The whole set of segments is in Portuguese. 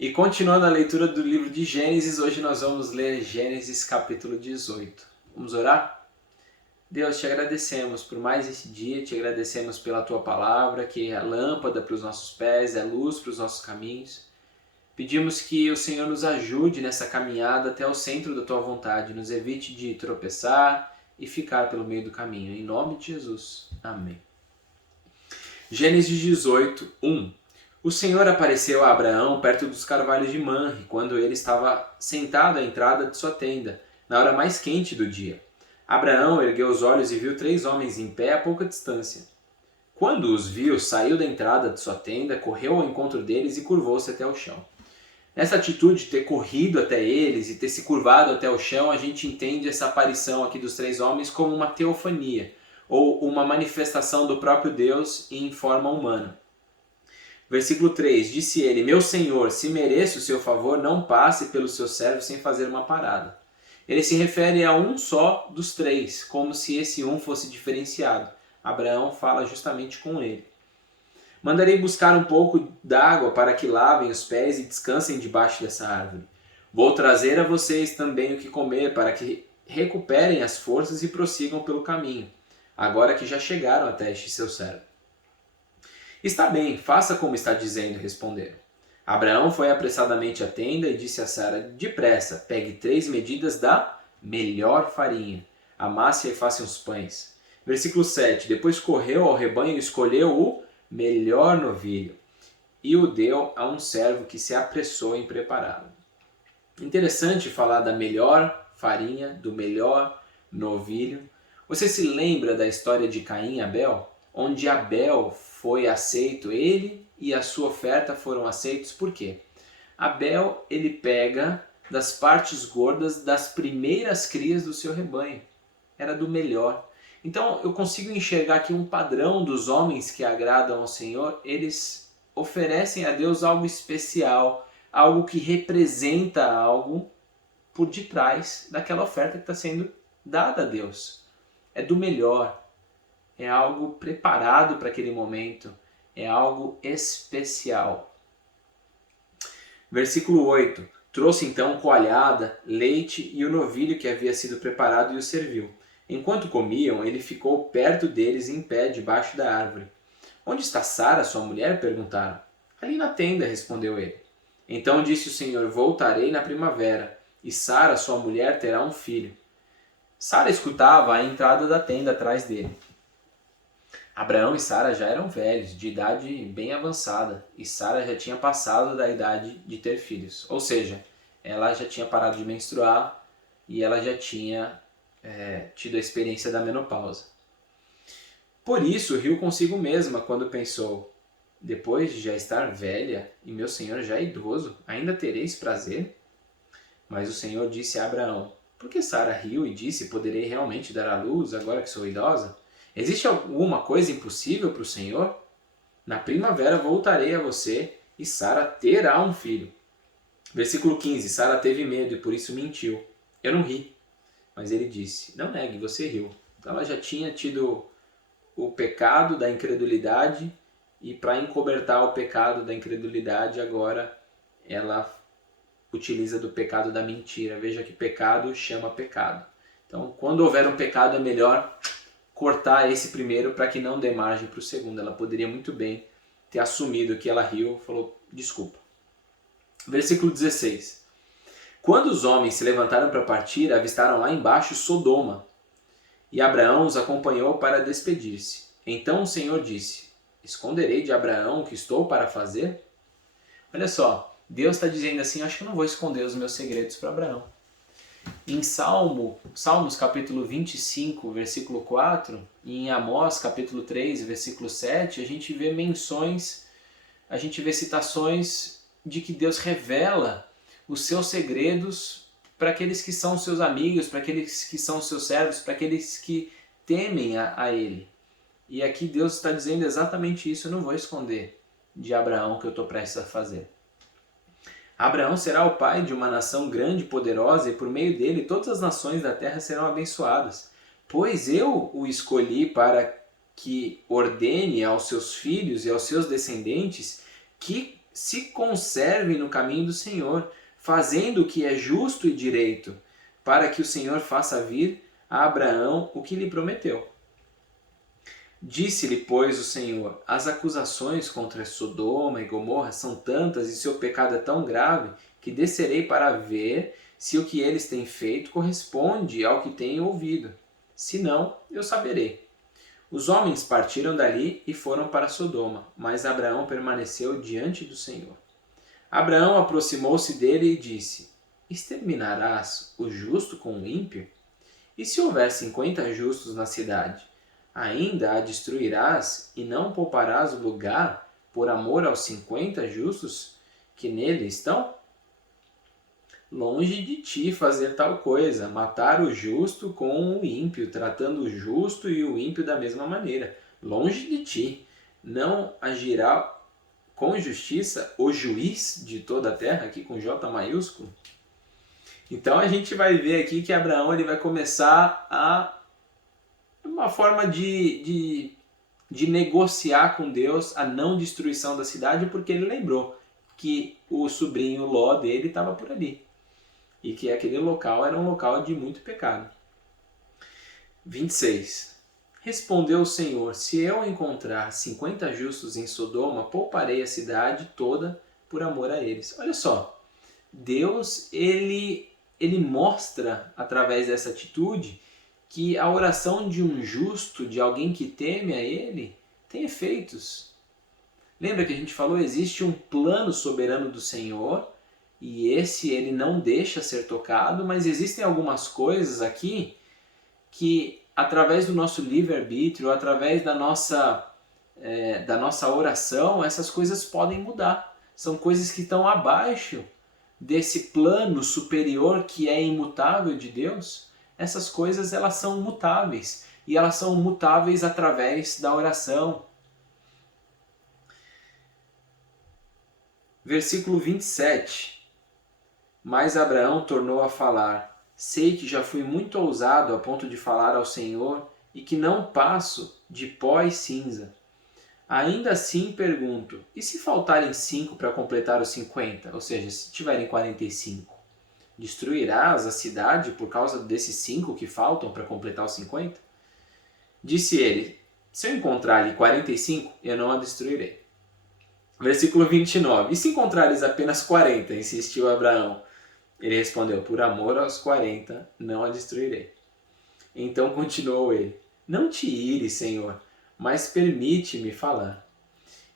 E continuando a leitura do livro de Gênesis, hoje nós vamos ler Gênesis capítulo 18. Vamos orar? Deus, te agradecemos por mais esse dia, te agradecemos pela tua palavra, que é lâmpada para os nossos pés, é luz para os nossos caminhos. Pedimos que o Senhor nos ajude nessa caminhada até o centro da tua vontade, nos evite de tropeçar e ficar pelo meio do caminho. Em nome de Jesus. Amém. Gênesis 18, 1. O Senhor apareceu a Abraão perto dos carvalhos de Manre, quando ele estava sentado à entrada de sua tenda, na hora mais quente do dia. Abraão ergueu os olhos e viu 3 homens em pé a pouca distância. Quando os viu, saiu da entrada de sua tenda, correu ao encontro deles e curvou-se até o chão. Nessa atitude de ter corrido até eles e ter se curvado até o chão, a gente entende essa aparição aqui dos 3 homens como uma teofania, ou uma manifestação do próprio Deus em forma humana. Versículo 3, disse ele, meu Senhor, se mereço o seu favor, não passe pelo seu servo sem fazer uma parada. Ele se refere a um só dos 3, como se esse um fosse diferenciado. Abraão fala justamente com ele. Mandarei buscar um pouco d'água para que lavem os pés e descansem debaixo dessa árvore. Vou trazer a vocês também o que comer para que recuperem as forças e prossigam pelo caminho, agora que já chegaram até este seu servo. Está bem, faça como está dizendo, responderam. Abraão foi apressadamente à tenda e disse a Sara, depressa, pegue 3 medidas da melhor farinha, amasse e faça uns pães. Versículo 7, depois correu ao rebanho e escolheu o melhor novilho e o deu a um servo que se apressou em prepará-lo. Interessante falar da melhor farinha, do melhor novilho. Você se lembra da história de Caim e Abel? Onde Abel foi aceito, ele e a sua oferta foram aceitos, por quê? Abel, ele pega das partes gordas das primeiras crias do seu rebanho. Era do melhor. Então eu consigo enxergar aqui um padrão dos homens que agradam ao Senhor. Eles oferecem a Deus algo especial, algo que representa algo por detrás daquela oferta que está sendo dada a Deus. É do melhor. É algo preparado para aquele momento. É algo especial. Versículo 8. Trouxe então coalhada, leite e o novilho que havia sido preparado e o serviu. Enquanto comiam, ele ficou perto deles em pé debaixo da árvore. Onde está Sara, sua mulher? Perguntaram. Ali na tenda, respondeu ele. Então disse o Senhor, voltarei na primavera, e Sara, sua mulher, terá um filho. Sara escutava à entrada da tenda atrás dele. Abraão e Sara já eram velhos, de idade bem avançada, e Sara já tinha passado da idade de ter filhos. Ou seja, ela já tinha parado de menstruar e ela já tinha tido a experiência da menopausa. Por isso, riu consigo mesma quando pensou, depois de já estar velha e meu senhor já idoso, ainda tereis prazer? Mas o Senhor disse a Abraão, por que Sara riu e disse, poderei realmente dar à luz agora que sou idosa? Existe alguma coisa impossível para o Senhor? Na primavera voltarei a você e Sara terá um filho. Versículo 15, Sara teve medo e por isso mentiu. Eu não ri. Mas ele disse, não negue, você riu. Então ela já tinha tido o pecado da incredulidade e para encobertar o pecado da incredulidade agora ela utiliza do pecado da mentira. Veja que pecado chama pecado. Então quando houver um pecado é melhor cortar esse primeiro para que não dê margem para o segundo. Ela poderia muito bem ter assumido que ela riu, falou desculpa. Versículo 16. Quando os homens se levantaram para partir, avistaram lá embaixo Sodoma. E Abraão os acompanhou para despedir-se. Então o Senhor disse, esconderei de Abraão o que estou para fazer? Olha só, Deus está dizendo assim, acho que eu não vou esconder os meus segredos para Abraão. Em Salmos capítulo 25, versículo 4, e em Amós capítulo 3, versículo 7, a gente vê menções, a gente vê citações de que Deus revela os seus segredos para aqueles que são seus amigos, para aqueles que são seus servos, para aqueles que temem a Ele. E aqui Deus está dizendo exatamente isso, eu não vou esconder de Abraão o que eu estou prestes a fazer. Abraão será o pai de uma nação grande e poderosa, e por meio dele todas as nações da terra serão abençoadas. Pois eu o escolhi para que ordene aos seus filhos e aos seus descendentes que se conservem no caminho do Senhor, fazendo o que é justo e direito, para que o Senhor faça vir a Abraão o que lhe prometeu. Disse-lhe, pois, o Senhor: as acusações contra Sodoma e Gomorra são tantas e seu pecado é tão grave que descerei para ver se o que eles têm feito corresponde ao que tenho ouvido. Se não, eu saberei. Os homens partiram dali e foram para Sodoma, mas Abraão permaneceu diante do Senhor. Abraão aproximou-se dele e disse: exterminarás o justo com o ímpio? E se houver 50 justos na cidade, ainda a destruirás e não pouparás o lugar por amor aos 50 justos que nele estão? Longe de ti fazer tal coisa, matar o justo com o ímpio, tratando o justo e o ímpio da mesma maneira. Longe de ti. Não agirá com justiça o juiz de toda a terra, aqui com J maiúsculo? Então a gente vai ver aqui que Abraão ele vai começar a uma forma de negociar com Deus a não destruição da cidade, porque ele lembrou que o sobrinho Ló dele estava por ali e que aquele local era um local de muito pecado. 26. Respondeu o Senhor: se eu encontrar 50 justos em Sodoma, pouparei a cidade toda por amor a eles. Olha só, Deus ele mostra através dessa atitude que a oração de um justo, de alguém que teme a ele, tem efeitos. Lembra que a gente falou, existe um plano soberano do Senhor, e esse ele não deixa ser tocado, mas existem algumas coisas aqui que, através do nosso livre-arbítrio, através da nossa oração, essas coisas podem mudar. São coisas que estão abaixo desse plano superior que é imutável de Deus. Essas coisas elas são mutáveis, e elas são mutáveis através da oração. Versículo 27. Mas Abraão tornou a falar: sei que já fui muito ousado a ponto de falar ao Senhor e que não passo de pó e cinza. Ainda assim pergunto, e se faltarem 5 para completar os 50? Ou seja, se tiverem 45, destruirás a cidade por causa desses 5 que faltam para completar os 50? Disse ele: se eu encontrar ali 45, eu não a destruirei. Versículo 29. E se encontrares apenas 40? Insistiu Abraão. Ele respondeu: por amor aos 40, não a destruirei. Então continuou ele: não te ires, Senhor, mas permite-me falar.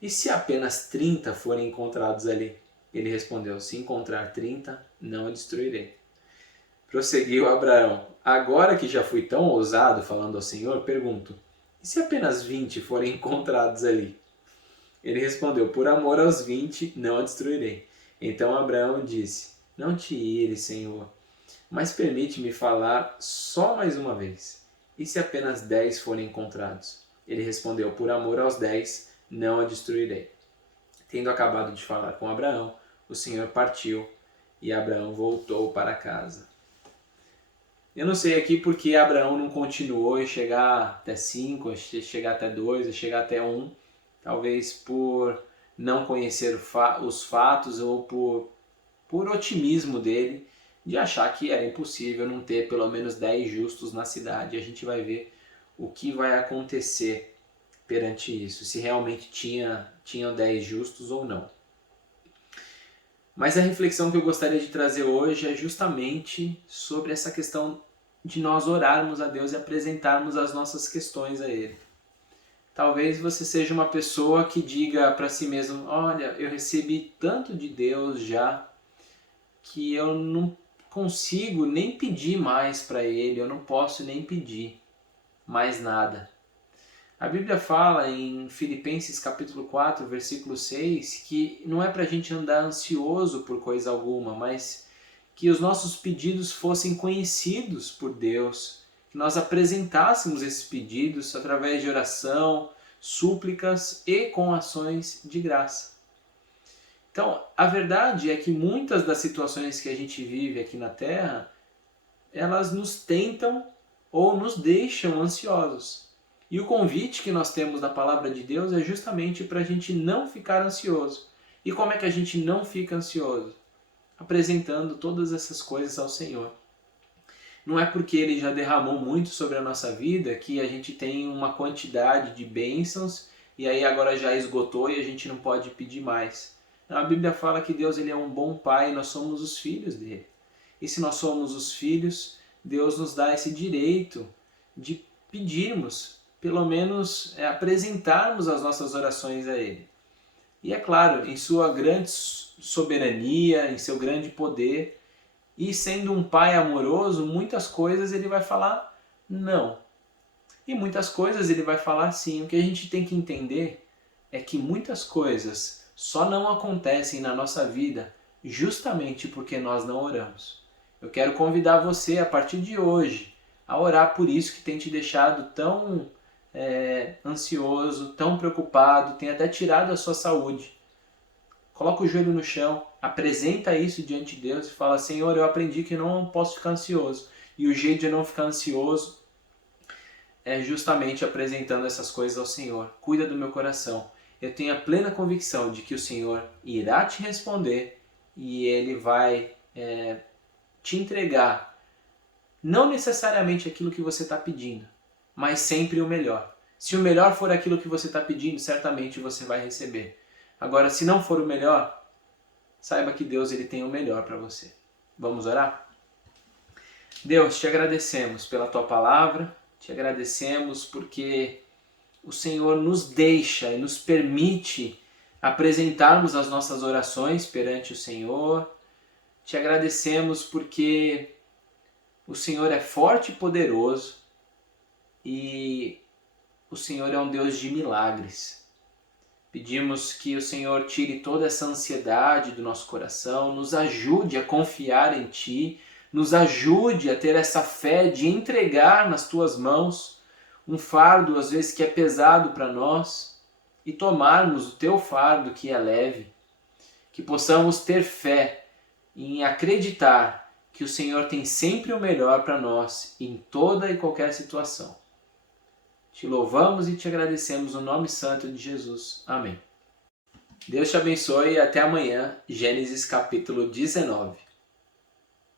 E se apenas 30 forem encontrados ali? Ele respondeu: se encontrar 30, não a destruirei. Prosseguiu Abraão: agora que já fui tão ousado falando ao Senhor, pergunto: e se apenas 20 forem encontrados ali? Ele respondeu: por amor aos 20, não a destruirei. Então Abraão disse: não te ires, Senhor, mas permite-me falar só mais uma vez. E se apenas 10 forem encontrados? Ele respondeu: por amor aos 10, não a destruirei. Tendo acabado de falar com Abraão, o Senhor partiu e Abraão voltou para casa. Eu não sei aqui porque Abraão não continuou a chegar até 5, a chegar até 2, a chegar até 1. Talvez por não conhecer os fatos ou por otimismo dele de achar que era impossível não ter pelo menos 10 justos na cidade. A gente vai ver o que vai acontecer perante isso, se realmente tinham 10 justos ou não. Mas a reflexão que eu gostaria de trazer hoje é justamente sobre essa questão de nós orarmos a Deus e apresentarmos as nossas questões a Ele. Talvez você seja uma pessoa que diga para si mesmo: olha, eu recebi tanto de Deus já que eu não consigo nem pedir mais para Ele, eu não posso nem pedir mais nada. A Bíblia fala em Filipenses capítulo 4, versículo 6, que não é para a gente andar ansioso por coisa alguma, mas que os nossos pedidos fossem conhecidos por Deus, que nós apresentássemos esses pedidos através de oração, súplicas e com ações de graça. Então, a verdade é que muitas das situações que a gente vive aqui na Terra, elas nos tentam ou nos deixam ansiosos. E o convite que nós temos da palavra de Deus é justamente para a gente não ficar ansioso E como é que a gente não fica ansioso? Apresentando todas essas coisas ao Senhor. Não é porque Ele já derramou muito sobre a nossa vida que a gente tem uma quantidade de bênçãos e aí agora já esgotou e a gente não pode pedir mais. Não, a Bíblia fala que Deus ele é um bom pai e nós somos os filhos dele. E se nós somos os filhos, Deus nos dá esse direito de pedirmos, pelo menos apresentarmos as nossas orações a Ele. E é claro, em sua grande soberania, em seu grande poder, e sendo um pai amoroso, muitas coisas ele vai falar não. E muitas coisas ele vai falar sim. O que a gente tem que entender é que muitas coisas só não acontecem na nossa vida justamente porque nós não oramos. Eu quero convidar você, a partir de hoje, a orar por isso que tem te deixado tão ansioso, tão preocupado, tem até tirado a sua saúde. Coloca o joelho no chão, apresenta isso diante de Deus e fala: Senhor, eu aprendi que não posso ficar ansioso. E o jeito de eu não ficar ansioso é justamente apresentando essas coisas ao Senhor. Cuida do meu coração. Eu tenho a plena convicção de que o Senhor irá te responder e Ele vai te entregar, não necessariamente aquilo que você está pedindo, mas sempre o melhor. Se o melhor for aquilo que você está pedindo, certamente você vai receber. Agora, se não for o melhor, saiba que Deus ele tem o melhor para você. Vamos orar? Deus, te agradecemos pela Tua palavra, te agradecemos porque o Senhor nos deixa e nos permite apresentarmos as nossas orações perante o Senhor. Te agradecemos porque o Senhor é forte e poderoso e o Senhor é um Deus de milagres. Pedimos que o Senhor tire toda essa ansiedade do nosso coração, nos ajude a confiar em Ti, nos ajude a ter essa fé de entregar nas Tuas mãos um fardo, às vezes, que é pesado para nós, e tomarmos o Teu fardo, que é leve. Que possamos ter fé em acreditar que o Senhor tem sempre o melhor para nós em toda e qualquer situação. Te louvamos e te agradecemos no nome santo de Jesus. Amém. Deus te abençoe e até amanhã, Gênesis capítulo 19.